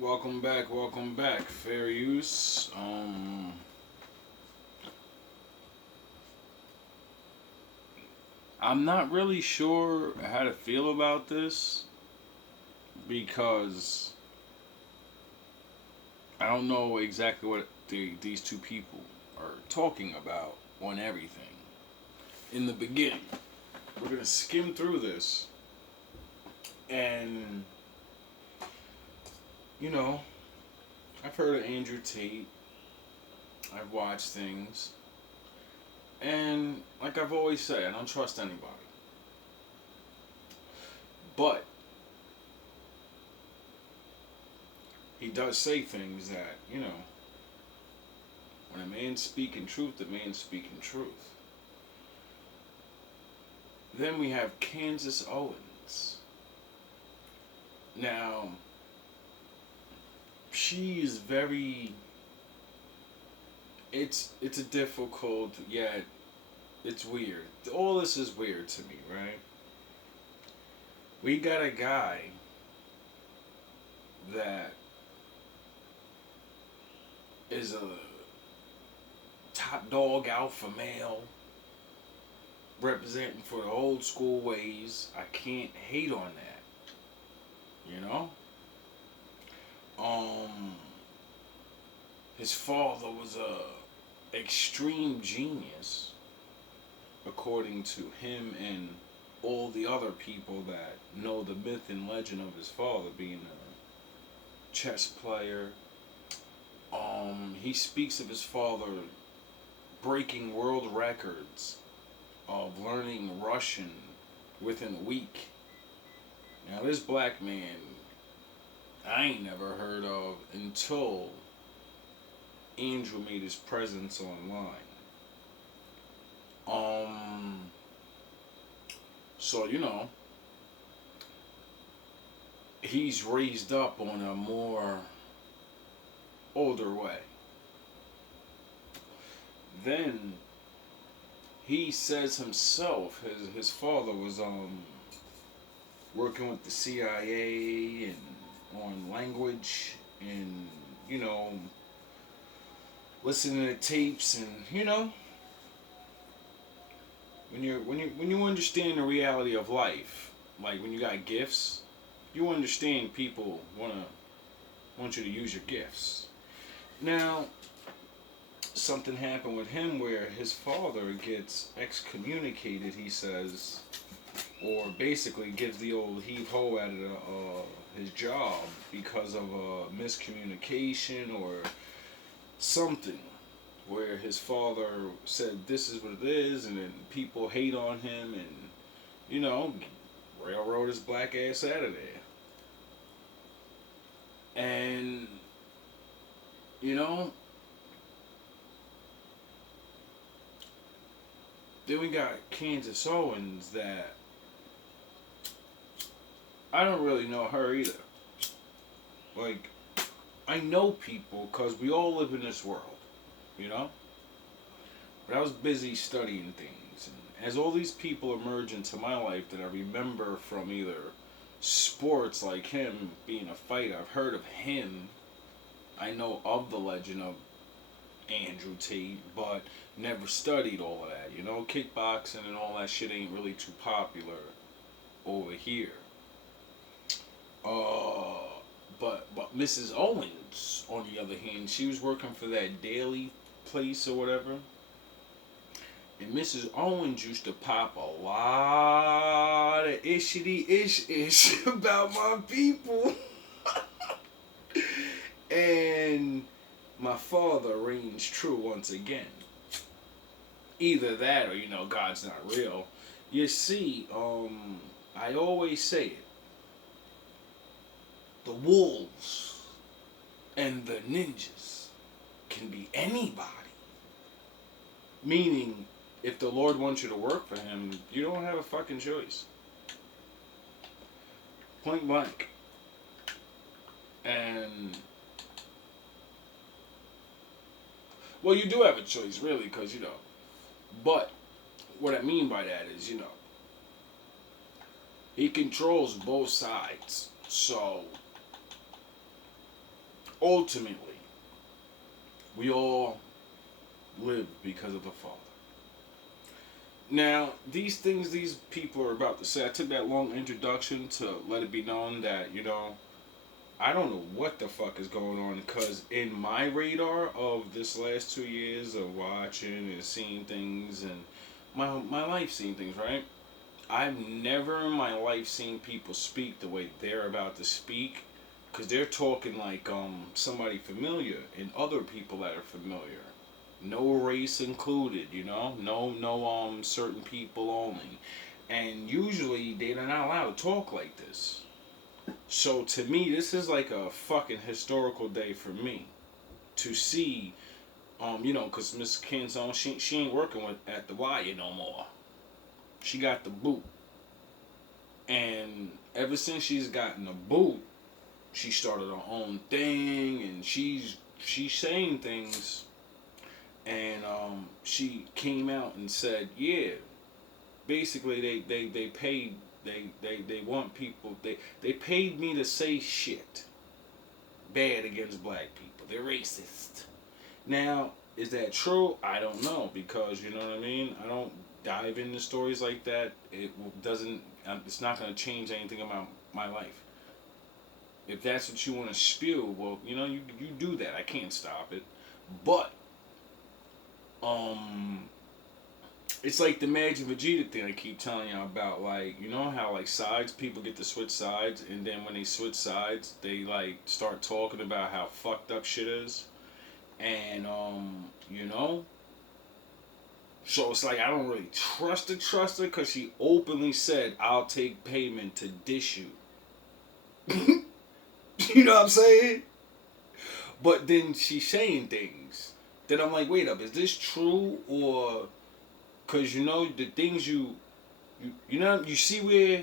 Welcome back. Fair use. I'm not really sure how to feel about this because I don't know exactly what these two people are talking about on everything. In the beginning, we're gonna skim through this, and you know, I've heard of Andrew Tate. I've watched things, and like I've always said, I don't trust anybody. But he does say things that, when a man's speaking truth, the man's speaking truth. Then we have Candace Owens. Now, she is very. It's a difficult, yet it's weird. All this is weird to me, right? We got a guy that is a top dog alpha male representing for the old school ways. I can't hate on that, you know? Um his father was a extreme genius according to him and all the other people that know the myth and legend of his father being a chess player. He speaks of his father breaking world records of learning Russian within a week. Now, this black man I ain't never heard of until Andrew made his presence online. Um, so, he's raised up on a more older way. Then he says himself, his father was working with the CIA and on language and you know listening to tapes and when you understand the reality of life, like when you got gifts, you understand people want you to use your gifts. Now, something happened with him where his father gets excommunicated, he says, or basically gives the old heave ho out of his job because of a miscommunication or something where his father said this is what it is, and then people hate on him and you know railroad his black ass out of there. And you know then we got Candace Owens that I don't really know her either. Like, I know people because we all live in this world, you know? But I was busy studying things. And as all these people emerge into my life that I remember from either sports, like him being a fighter, I've heard of him. I know of the legend of Andrew Tate, but never studied all of that. Kickboxing and all that shit ain't really too popular over here. Uh, but Mrs. Owens, on the other hand, she was working for that daily place or whatever. And Mrs. Owens used to pop a lot of ishity ish about my people. And my father reigns true once again. Either that or, God's not real. You see, I always say it. The wolves and the ninjas can be anybody. Meaning, if the Lord wants you to work for him, you don't have a fucking choice. Point blank. And, well, you do have a choice, really, because, but what I mean by that is, he controls both sides. So, ultimately, we all live because of the Father. Now, these things these people are about to say, I took that long introduction to let it be known that, I don't know what the fuck is going on, because in my radar of this last 2 years of watching and seeing things and my life seeing things, right? I've never in my life seen people speak the way they're about to speak, because they're talking like somebody familiar and other people that are familiar. No race included, no certain people only. And usually they're not allowed to talk like this. So to me, this is like a fucking historical day for me to see, because Miss Candace, she ain't working at the wire no more. She got the boot, and ever since she's gotten the boot, she started her own thing, and she's saying things, and she came out and said, yeah, basically they paid. They want people. They paid me to say shit bad against black people. They're racist. Now, is that true? I don't know, because you know what I mean. I don't dive into stories like that. It doesn't. It's not going to change anything about my life. If that's what you want to spew, well, you do that. I can't stop it. But it's like the Magic Vegeta thing I keep telling y'all about. Like, you know how like sides, people get to switch sides, and then when they switch sides, they like start talking about how fucked up shit is, and so it's like I don't really trust her because she openly said, "I'll take payment to dish you." You know what I'm saying? But then she's saying things that I'm like, wait up, is this true? Or because the things you see where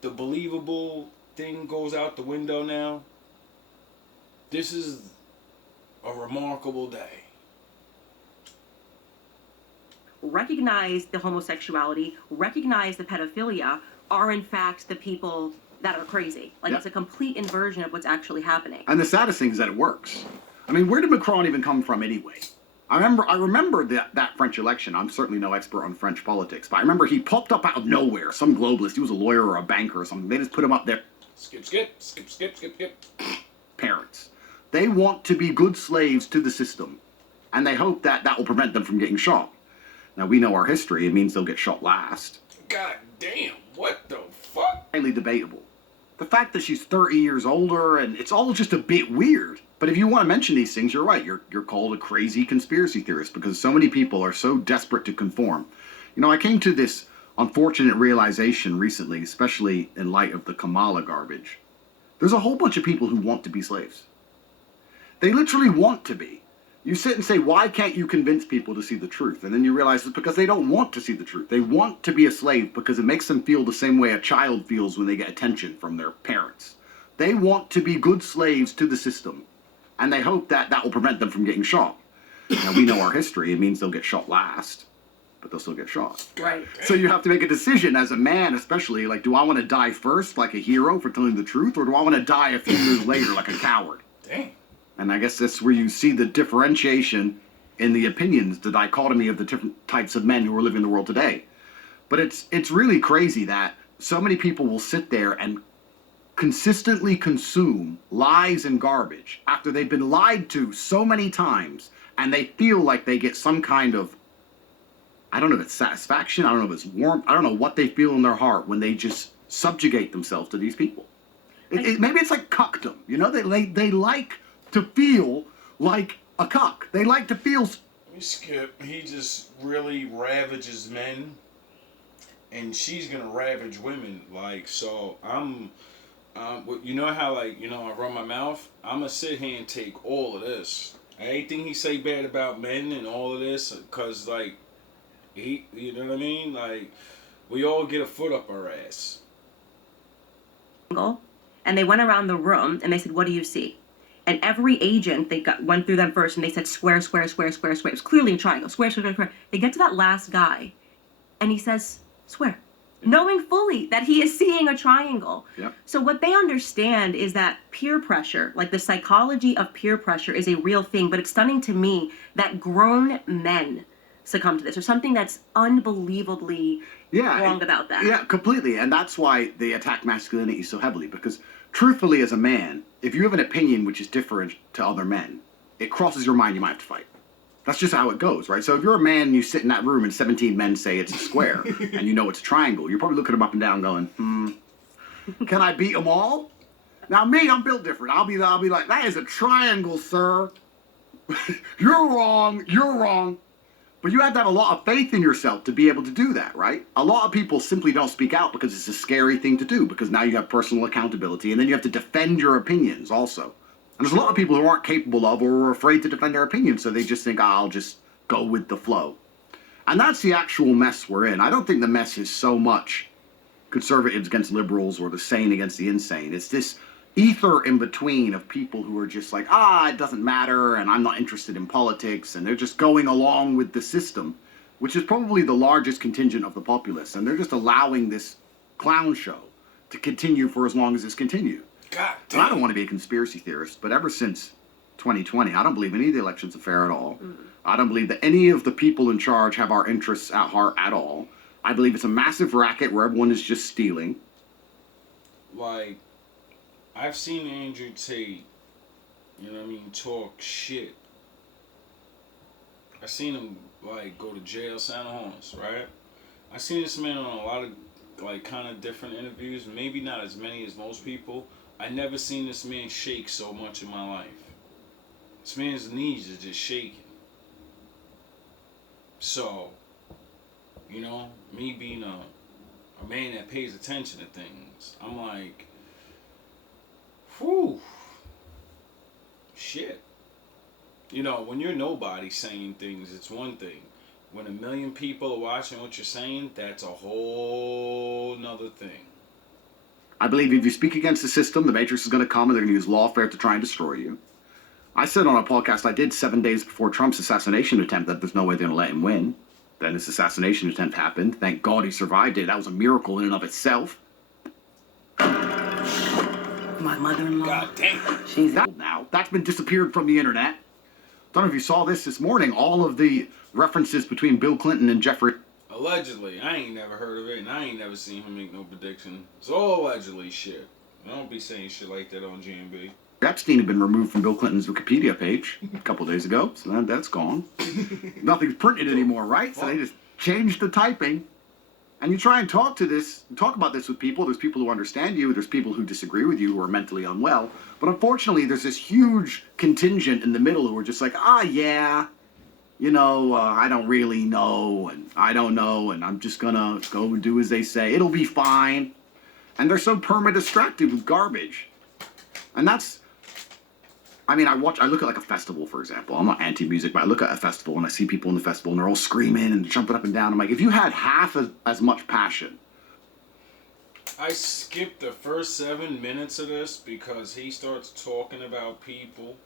the believable thing goes out the window now. This is a remarkable day. Recognize the homosexuality, recognize the pedophilia, are in fact the people that are crazy. Like, It's a complete inversion of what's actually happening. And the saddest thing is that it works. I mean, where did Macron even come from anyway? I remember that French election. I'm certainly no expert on French politics, but I remember he popped up out of nowhere. Some globalist, he was a lawyer or a banker or something. They just put him up there. Skip. Parents. They want to be good slaves to the system, and they hope that will prevent them from getting shot. Now, we know our history. It means they'll get shot last. God damn, what the fuck? Highly debatable. The fact that she's 30 years older, and it's all just a bit weird. But if you want to mention these things, you're right. You're called a crazy conspiracy theorist because so many people are so desperate to conform. I came to this unfortunate realization recently, especially in light of the Kamala garbage. There's a whole bunch of people who want to be slaves. They literally want to be. You sit and say, why can't you convince people to see the truth? And then you realize it's because they don't want to see the truth. They want to be a slave because it makes them feel the same way a child feels when they get attention from their parents. They want to be good slaves to the system, and they hope that will prevent them from getting shot. Now, we know our history. It means they'll get shot last, but they'll still get shot. Right. So you have to make a decision as a man, especially, like, do I want to die first like a hero for telling the truth, or do I want to die a few years later like a coward? Damn. And I guess that's where you see the differentiation in the opinions, the dichotomy of the different types of men who are living in the world today. But it's really crazy that so many people will sit there and consistently consume lies and garbage after they've been lied to so many times, and they feel like they get some kind of, I don't know if it's satisfaction, I don't know if it's warmth, I don't know what they feel in their heart when they just subjugate themselves to these people. Maybe it's like cuckdom, they like to feel like a cuck. They like to feel... Skip, he just really ravages men, and she's gonna ravage women. Like, so you know how, like, I run my mouth? I'm gonna sit here and take all of this. Anything he say bad about men and all of this, because, like, you know what I mean? Like, we all get a foot up our ass. And they went around the room, and they said, what do you see? And every agent, went through them first, and they said, square, square, square, square, square. It was clearly a triangle. Square, square, square, square. They get to that last guy, and he says, square. knowing fully that he is seeing a triangle. Yep. So what they understand is that peer pressure, like the psychology of peer pressure, is a real thing, but it's stunning to me that grown men succumb to this. There's something that's unbelievably wrong about that. Yeah, completely. And that's why they attack masculinity so heavily, because truthfully, as a man, if you have an opinion which is different to other men, it crosses your mind, you might have to fight. That's just how it goes, right? So if you're a man and you sit in that room and 17 men say it's a square and you know it's a triangle, you're probably looking them up and down going, can I beat them all? Now me, I'm built different. I'll be like, that is a triangle, sir. You're wrong. But you have to have a lot of faith in yourself to be able to do that, right? A lot of people simply don't speak out because it's a scary thing to do, because now you have personal accountability and then you have to defend your opinions also. And there's a lot of people who aren't capable of or are afraid to defend their opinions, so they just think, I'll just go with the flow. And that's the actual mess we're in. I don't think the mess is so much conservatives against liberals or the sane against the insane. It's this ether in between of people who are just like, it doesn't matter, and I'm not interested in politics, and they're just going along with the system, which is probably the largest contingent of the populace, and they're just allowing this clown show to continue for as long as it's continued. God damn. And I don't want to be a conspiracy theorist, but ever since 2020, I don't believe any of the elections are fair at all. I don't believe that any of the people in charge have our interests at heart at all. I believe it's a massive racket where everyone is just stealing. Like, I've seen Andrew Tate, you know what I mean, talk shit. I seen him, like, go to jail, San Juan, right? I seen this man on a lot of, like, kind of different interviews, maybe not as many as most people. I never seen this man shake so much in my life. This man's knees is just shaking. So, you know, me being a man that pays attention to things, I'm like, whew, shit. You know, when you're nobody saying things, it's one thing. When 1 million people are watching what you're saying, that's a whole nother thing. I believe if you speak against the system, the Matrix is going to come and they're going to use lawfare to try and destroy you. I said on a podcast I did 7 days before Trump's assassination attempt that there's no way they're going to let him win. Then his assassination attempt happened. Thank God he survived it. That was a miracle in and of itself. My mother-in-law. God damn. She's That now. That's been disappeared from the internet. Don't know if you saw this morning. All of the references between Bill Clinton and Jeffrey. Allegedly. I ain't never heard of it, and I ain't never seen him make no prediction. It's all allegedly shit. I don't be saying shit like that on GMB. Epstein had been removed from Bill Clinton's Wikipedia page a couple days ago, so that's gone. Nothing's printed anymore, right? So they just changed the typing. And you try and talk about this with people. There's people who understand you. There's people who disagree with you who are mentally unwell. But unfortunately, there's this huge contingent in the middle who are just like, yeah, you know, I don't really know, and I don't know, and I'm just gonna go do as they say. It'll be fine. And they're so perma-distracted with garbage. And that's, I mean, I look at like a festival, for example. I'm not anti-music, but I look at a festival and I see people in the festival and they're all screaming and jumping up and down. I'm like, if you had half as much passion. I skipped the first 7 minutes of this because he starts talking about people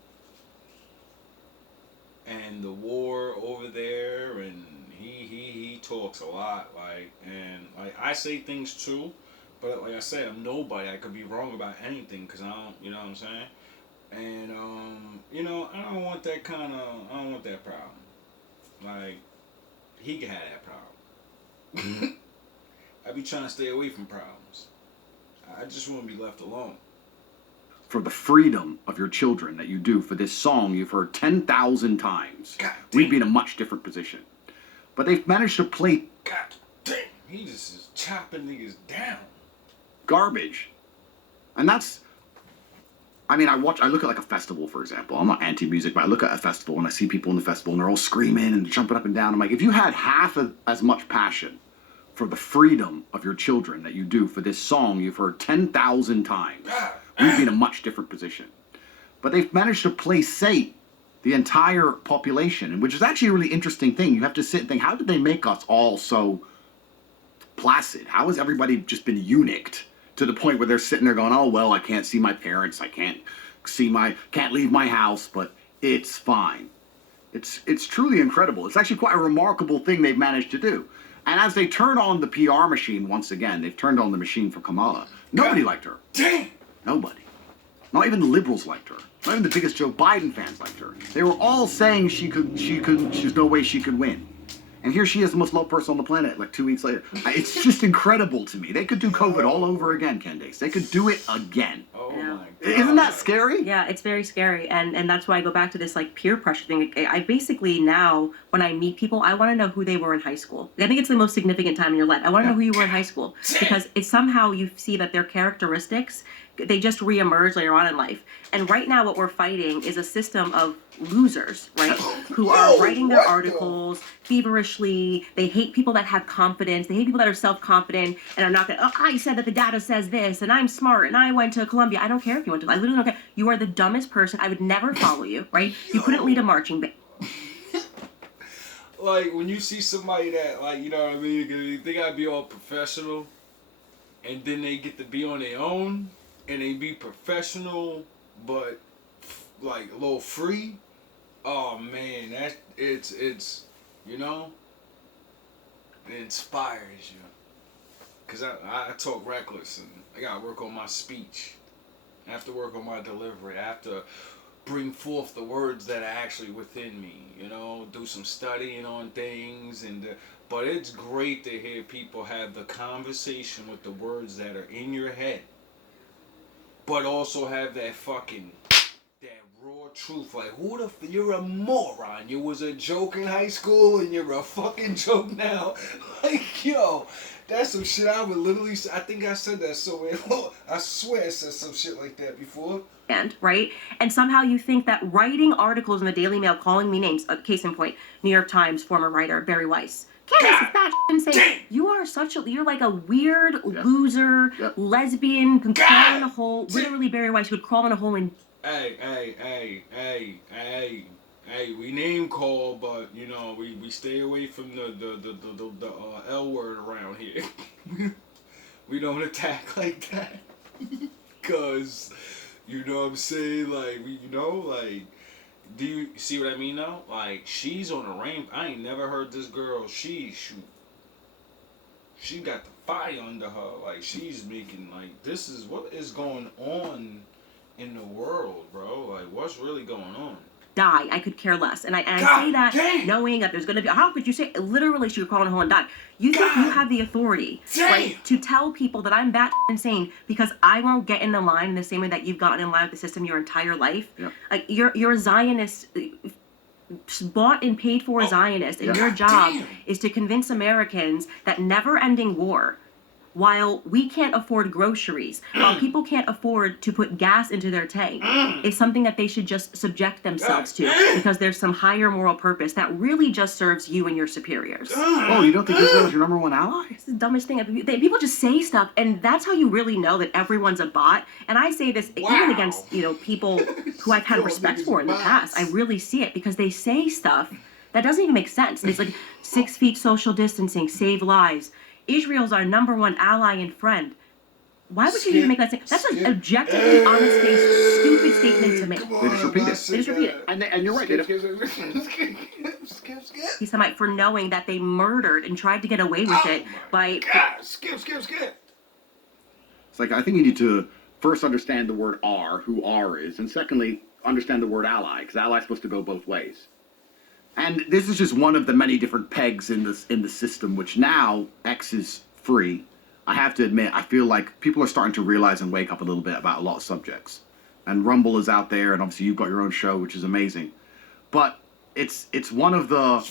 and the war over there, and he talks a lot, like, and like I say things too, but like I said, I'm nobody. I could be wrong about anything because I don't, you know what I'm saying? And you know, I don't want that problem. Like, he can have that problem. I be trying to stay away from problems. I just want to be left alone. For the freedom of your children that you do for this song you've heard 10,000 times, we'd be in a much different position. But they've managed to play God damn, he just is chopping niggas down. Garbage. And that's, I mean, I look at like a festival, for example. I'm not anti-music, but I look at a festival and I see people in the festival and they're all screaming and jumping up and down. I'm like, if you had half as much passion for the freedom of your children that you do for this song you've heard 10,000 times, we'd be in a much different position. But they've managed to placate the entire population, which is actually a really interesting thing. You have to sit and think, how did they make us all so placid? How has everybody just been eunuched to the point where they're sitting there going, oh, well, I can't see my parents, I can't leave my house, but it's fine. It's truly incredible. It's actually quite a remarkable thing they've managed to do. And as they turn on the PR machine once again, they've turned on the machine for Kamala. Nobody liked her. Damn. Nobody. Not even the liberals liked her. Not even the biggest Joe Biden fans liked her. They were all saying there's no way she could win. And here she is, the most loved person on the planet, like 2 weeks later. It's just incredible to me. They could do COVID all over again, Candace. They could do it again. Oh Yeah. my God. Isn't that scary? Yeah, it's very scary, and that's why I go back to this like peer pressure thing. I basically now, when I meet people, I want to know who they were in high school. I think it's the most significant time in your life. I want to know who you were in high school because it's somehow you see that their characteristics, they just reemerge later on in life. And right now, what we're fighting is a system of losers, right? Who are writing their articles feverishly. They hate people that have confidence. They hate people that are self-confident and are not going, oh, I said that the data says this, and I'm smart, and I went to Columbia. I don't care if you went to, I literally don't care. You are the dumbest person. I would never follow you, right? You couldn't lead a marching band. Like, when you see somebody that, like, you know what I mean, they gotta be all professional, and then they get to be on their own, and they be professional, but, like, a little free. Oh, man, it's, you know, it inspires you. Because I talk reckless, and I gotta work on my speech. I have to work on my delivery. I have to bring forth the words that are actually within me, you know, do some studying on things, but it's great to hear people have the conversation with the words that are in your head, but also have that raw truth. Like, you're a moron. You was a joke in high school and you're a fucking joke now. Like, yo, that's some shit I would literally say. I think I said that somewhere. I swear I said some shit like that before. Right? And somehow you think that writing articles in the Daily Mail, calling me names, case in point, New York Times former writer Barry Weiss. Candace is that insane. You are you're like a weird loser, lesbian, who crawl in a hole. Literally Barry Weiss would crawl in a hole and Hey, we name call, but you know, we stay away from the L word around here. We don't attack like that. Cause, you know what I'm saying, like, do you see what I mean now? Like, she's on a rainbow. I ain't never heard this girl, she got the fire under her. Like, she's making, like, what is going on in the world, bro? Like, what's really going on? die. I could care less. And I say that knowing that there's going to be, how could you say, literally she would crawl in a hole and die. You think you have the authority, right, to tell people that I'm that insane because I won't get in the line in the same way that you've gotten in line with the system your entire life? Yeah. Like, you're a Zionist, bought and paid for Zionist, and your job is to convince Americans that never-ending war, while we can't afford groceries, while people can't afford to put gas into their tank, is something that they should just subject themselves to because there's some higher moral purpose that really just serves you and your superiors. Oh, you don't think Israel is your number one ally? It's the dumbest thing. People just say stuff, and that's how you really know that everyone's a bot. And I say this even against, people who I've had respect for in the past. I really see it because they say stuff that doesn't even make sense. It's like 6 feet social distancing, save lives. Israel's our number one ally and friend. Why would you even make that statement? That's an objectively honest-faced, stupid statement to make. They just repeat it. They just repeat it. And you're right. He's Semite for knowing that they murdered and tried to get away with it by... Skip. It's like, I think you need to first understand the word R, who R is, and secondly, understand the word ally, because ally is supposed to go both ways. And this is just one of the many different pegs in the system, which now X is free. I have to admit, I feel like people are starting to realize and wake up a little bit about a lot of subjects. And Rumble is out there, and obviously you've got your own show, which is amazing. But it's one of the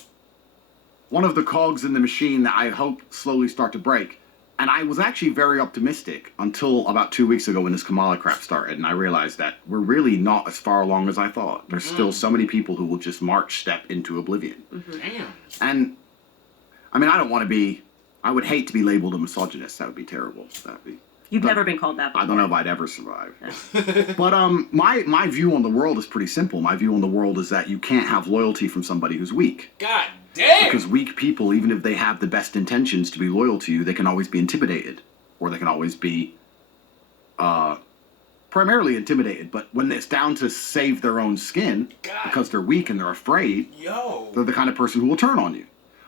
cogs in the machine that I hope slowly start to break. And I was actually very optimistic until about 2 weeks ago when this Kamala crap started, and I realized that we're really not as far along as I thought. There's still so many people who will just march step into oblivion. Damn. And, I mean, I would hate to be labeled a misogynist. That would be terrible. You've never been called that before. I don't know if I'd ever survive. Yeah. But my view on the world is pretty simple. My view on the world is that you can't have loyalty from somebody who's weak. God damn! Because weak people, even if they have the best intentions to be loyal to you, they can always be intimidated. Or they can always be primarily intimidated. But when it's down to save their own skin, because they're weak and they're afraid, they're the kind of person who will turn on you.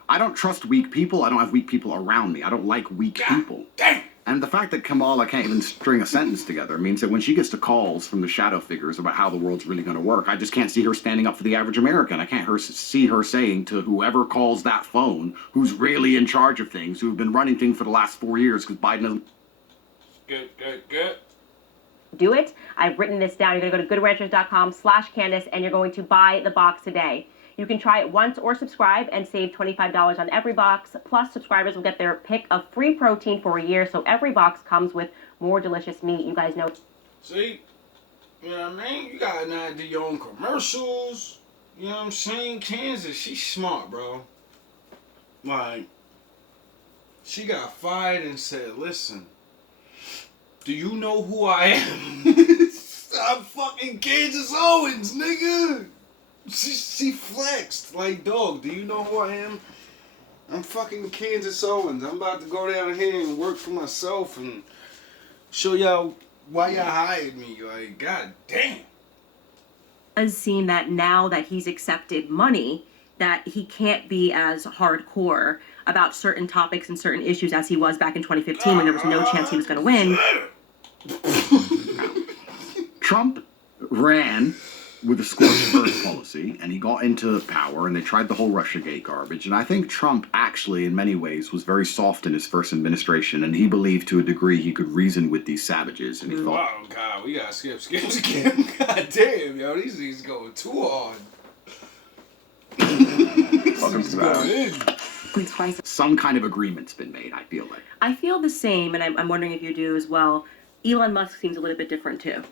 I don't trust weak people. I don't have weak people around me. I don't like weak people. Damn. And the fact that Kamala can't even string a sentence together means that when she gets to calls from the shadow figures about how the world's really going to work, I just can't see her standing up for the average American. I can't see her saying to whoever calls that phone, who's really in charge of things, who've been running things for the last 4 years, because Biden doesn't... Good. Do it. I've written this down. You're going to go to goodranchers.com/Candace, and you're going to buy the box today. You can try it once or subscribe and save $25 on every box. Plus, subscribers will get their pick of free protein for a year, so every box comes with more delicious meat. You guys know. See? You know what I mean? You got an idea your own commercials. You know what I'm saying? Kansas, she's smart, bro. Like, she got fired and said, listen, do you know who I am? I'm fucking Candace Owens, nigga. She flexed. Like, dog, do you know who I am? I'm fucking Candace Owens. I'm about to go down here and work for myself and show y'all why y'all hired me. Like, god damn. Has seen that now that he's accepted money, that he can't be as hardcore about certain topics and certain issues as he was back in 2015 when there was no chance he was going to win. Trump ran with the scorched earth policy, and he got into power, and they tried the whole Russiagate garbage. And I think Trump actually, in many ways, was very soft in his first administration, and he believed to a degree he could reason with these savages. And he thought, oh god, we gotta skip. God damn, yo, these niggas going too hard. some kind of agreement's been made, I feel like. I feel the same, and I'm wondering if you do as well. Elon Musk seems a little bit different too.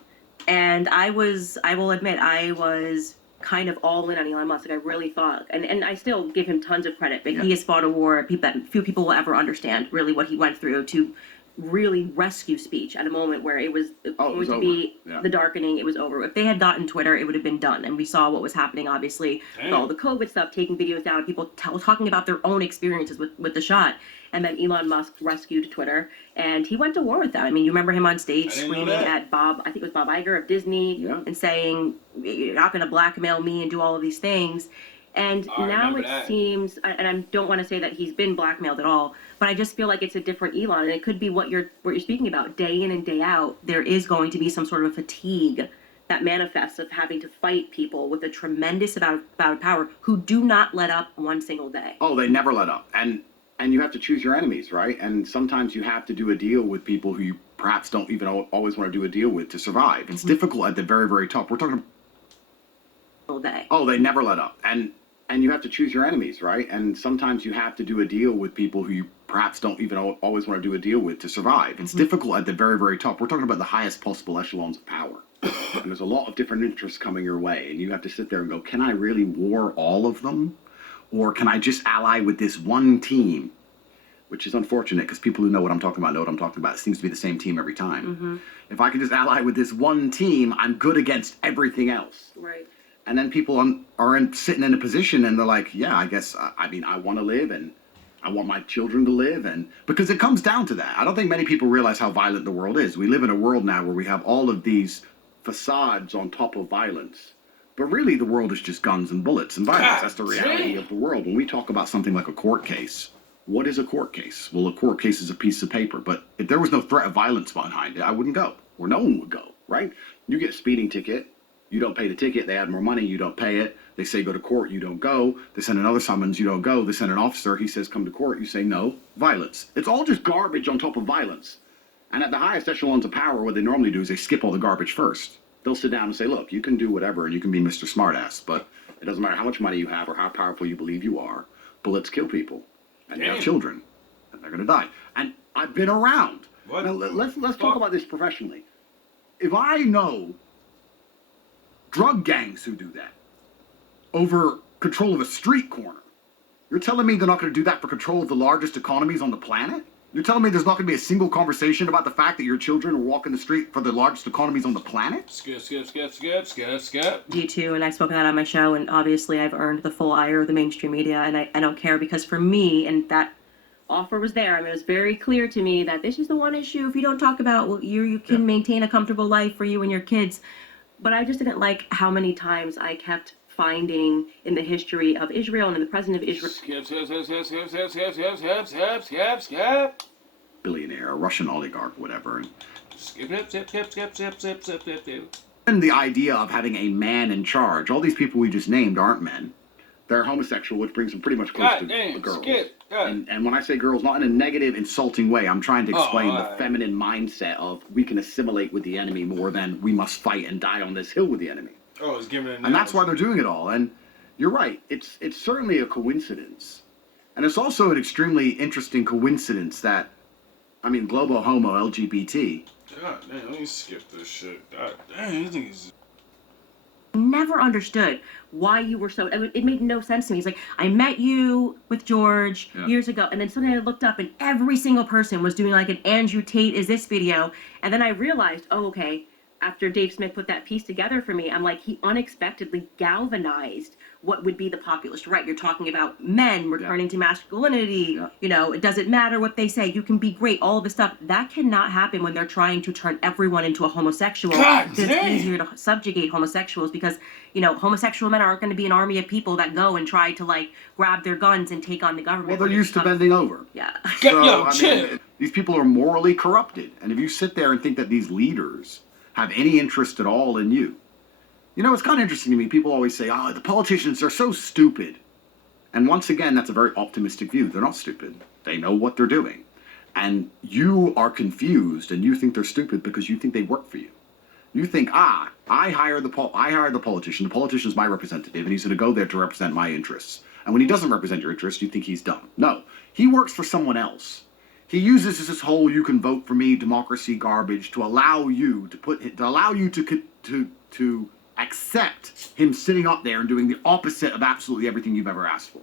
And I will admit, I was kind of all in on Elon Musk. Like, I really thought, and I still give him tons of credit, but he has fought a war that few people will ever understand, really, what he went through to really rescue speech at a moment where it was going to be the darkening. It was over. If they had gotten Twitter, it would have been done. And we saw what was happening, obviously, with all the COVID stuff, taking videos down, people talking about their own experiences with the shot. And then Elon Musk rescued Twitter, and he went to war with them. I mean, you remember him on stage screaming at Bob, I think it was Bob Iger of Disney, and saying, you're not going to blackmail me and do all of these things. And now it seems, and I don't want to say that he's been blackmailed at all, but I just feel like it's a different Elon, and it could be what you're speaking about. Day in and day out, there is going to be some sort of fatigue that manifests of having to fight people with a tremendous amount of power who do not let up one single day. Oh, they never let up. And you have to choose your enemies, right? And sometimes you have to do a deal with people who you perhaps don't even always want to do a deal with to survive. It's difficult at the very, very top. We're talking All day. Oh, they never let up. And you have to choose your enemies, right? And sometimes you have to do a deal with people who you perhaps don't even always want to do a deal with to survive. It's difficult at the very, very top. We're talking about the highest possible echelons of power. And there's a lot of different interests coming your way. And you have to sit there and go, can I really war all of them? Or can I just ally with this one team? Which is unfortunate, because people who know what I'm talking about know what I'm talking about. It seems to be the same team every time. If I can just ally with this one team, I'm good against everything else. Right. And then people are sitting in a position and they're like, yeah, I guess, I mean, I want to live and I want my children to live. And because it comes down to that. I don't think many people realize how violent the world is. We live in a world now where we have all of these facades on top of violence. But really, the world is just guns and bullets and violence. That's the reality of the world. When we talk about something like a court case, what is a court case? Well, a court case is a piece of paper. But if there was no threat of violence behind it, I wouldn't go. Or no one would go, right? You get a speeding ticket. You don't pay the ticket. They add more money. You don't pay it. They say go to court. You don't go. They send another summons. You don't go. They send an officer. He says come to court. You say no. Violence. It's all just garbage on top of violence. And at the highest echelons of power, what they normally do is they skip all the garbage first. They'll sit down and say, look, you can do whatever and you can be Mr. Smartass, but it doesn't matter how much money you have or how powerful you believe you are. Bullets kill people. And they have children. And they're going to die. And I've been around. Now, let's talk about this professionally. If I know drug gangs who do that over control of a street corner, you're telling me they're not going to do that for control of the largest economies on the planet? You're telling me there's not going to be a single conversation about the fact that your children are walking the street for the largest economies on the planet? Skip. You too, and I've spoken that on my show, and obviously I've earned the full ire of the mainstream media, and I don't care, because for me, and that offer was there, I mean, it was very clear to me that this is the one issue, if you don't talk about, well, you can maintain a comfortable life for you and your kids. But I just didn't like how many times I kept finding in the history of Israel and in the president of Israel. Skip. Billionaire, a Russian oligarch, whatever. Skip. And the idea of having a man in charge. All these people we just named aren't men. They're homosexual, which brings them pretty much close to the girls. Skip. And when I say girls, not in a negative, insulting way, I'm trying to explain the feminine mindset of we can assimilate with the enemy more than we must fight and die on this hill with the enemy. Oh, it's giving it. And that's why they're doing it all. And you're right. It's certainly a coincidence. And it's also an extremely interesting coincidence that, global homo, LGBT. God damn, let me skip this shit. God damn, this thing is... Never understood why you were so... It made no sense to me. He's like, I met you with George years ago, and then suddenly I looked up, and every single person was doing like an Andrew Tate is this video, and then I realized, oh, okay, after Dave Smith put that piece together for me, I'm like, he unexpectedly galvanized what would be the populist right. You're talking about men returning to masculinity. It doesn't matter what they say. You can be great. All of this stuff. That cannot happen when they're trying to turn everyone into a homosexual. It's easier to subjugate homosexuals because, homosexual men aren't going to be an army of people that go and try to, grab their guns and take on the government. Well, they're used to bending over. Yeah. Chill. These people are morally corrupted. And if you sit there and think that these leaders have any interest at all in you, it's kind of interesting to me. People always say, the politicians are so stupid. And once again, that's a very optimistic view. They're not stupid. They know what they're doing. And you are confused and you think they're stupid because you think they work for you. You think, I hire the politician. The politician is my representative and he's going to go there to represent my interests. And when he doesn't represent your interests, you think he's dumb. No, he works for someone else. He uses this whole "you can vote for me" democracy garbage to allow you to accept him sitting up there and doing the opposite of absolutely everything you've ever asked for.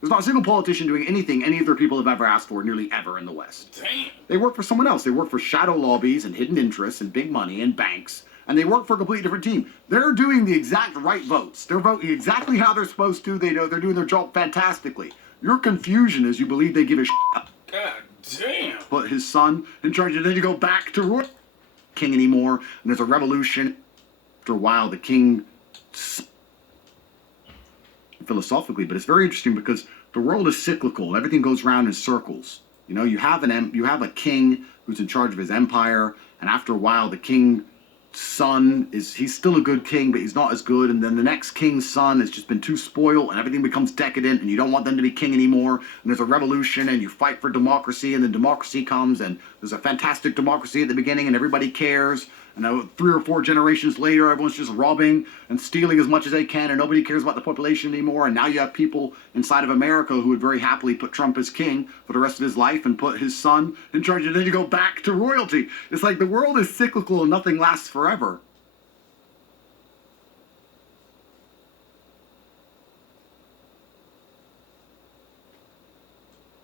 There's not a single politician doing anything any of their people have ever asked for nearly ever in the West. Damn. They work for someone else. They work for shadow lobbies and hidden interests and big money and banks, and they work for a completely different team. They're doing the exact right votes. They're voting exactly how they're supposed to. They know they're doing their job fantastically. Your confusion is you believe they give a shit. God damn. Put his son in charge, and then you go back to Roy King anymore, and there's a revolution. After a while, the king, philosophically, but it's very interesting because the world is cyclical and everything goes round in circles. You have a king who's in charge of his empire, and after a while, the king's son he's still a good king, but he's not as good. And then the next king's son has just been too spoiled, and everything becomes decadent, and you don't want them to be king anymore. And there's a revolution, and you fight for democracy, and then democracy comes, and there's a fantastic democracy at the beginning, and everybody cares. And now 3 or 4 generations later, everyone's just robbing and stealing as much as they can, and nobody cares about the population anymore. And now you have people inside of America who would very happily put Trump as king for the rest of his life and put his son in charge, and then you go back to royalty. It's like the world is cyclical and nothing lasts forever.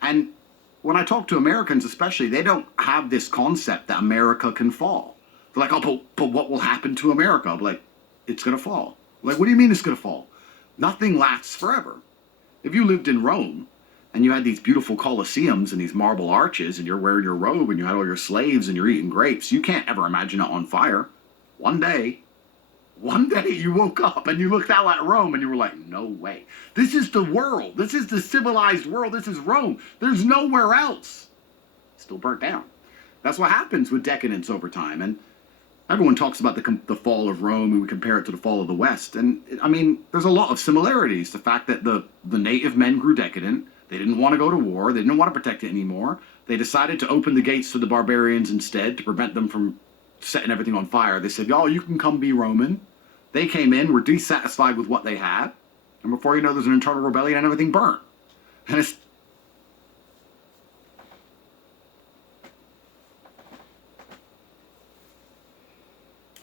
And when I talk to Americans especially, they don't have this concept that America can fall. They're like, but what will happen to America? I'm like, it's going to fall. I'm like, what do you mean it's going to fall? Nothing lasts forever. If you lived in Rome and you had these beautiful colosseums and these marble arches and you're wearing your robe and you had all your slaves and you're eating grapes, you can't ever imagine it on fire. One day you woke up and you looked out at Rome and you were like, no way. This is the world. This is the civilized world. This is Rome. There's nowhere else. Still burnt down. That's what happens with decadence over time. And everyone talks about the fall of Rome, and we compare it to the fall of the West. And, there's a lot of similarities. The fact that the native men grew decadent. They didn't want to go to war. They didn't want to protect it anymore. They decided to open the gates to the barbarians instead to prevent them from setting everything on fire. They said, y'all, you can come be Roman. They came in, were dissatisfied with what they had. And before you know, there's an internal rebellion and everything burnt. And it's...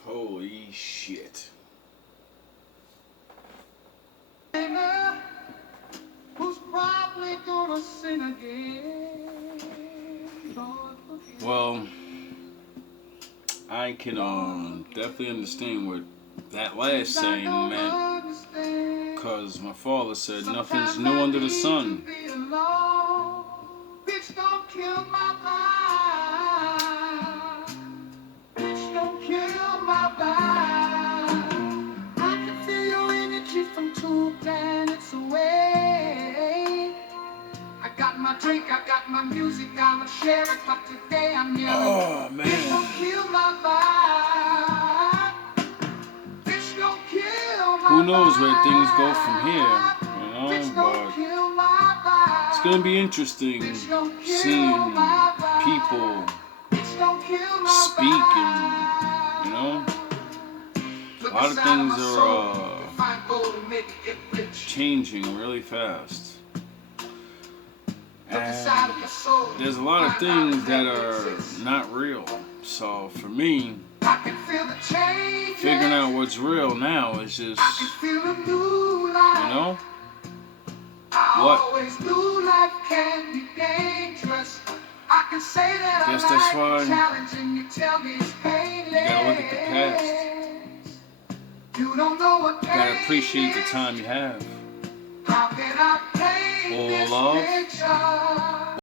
Holy shit. Who's probably gonna sing again? Well, I can definitely understand what that last saying meant, because my father said nothing's new under the sun. Bitch, don't kill my vibe. Bitch, don't kill my vibe. I can feel your energy from 2 music, I'ma share it, but today I'm yelling. Oh, Bitch, man. don't kill my vibe. Bitch, don't kill my Who knows where things go vibe. from here, Bitch, don't but kill my vibe. it's gonna be interesting Bitch, don't kill seeing my vibe. people Bitch, don't kill my speak and, vibe. a lot of things are changing really fast. And there's a lot of things that are not real. So for me, figuring out what's real now is just, what? Guess that's why you gotta look at the past. You gotta appreciate the time you have. All love.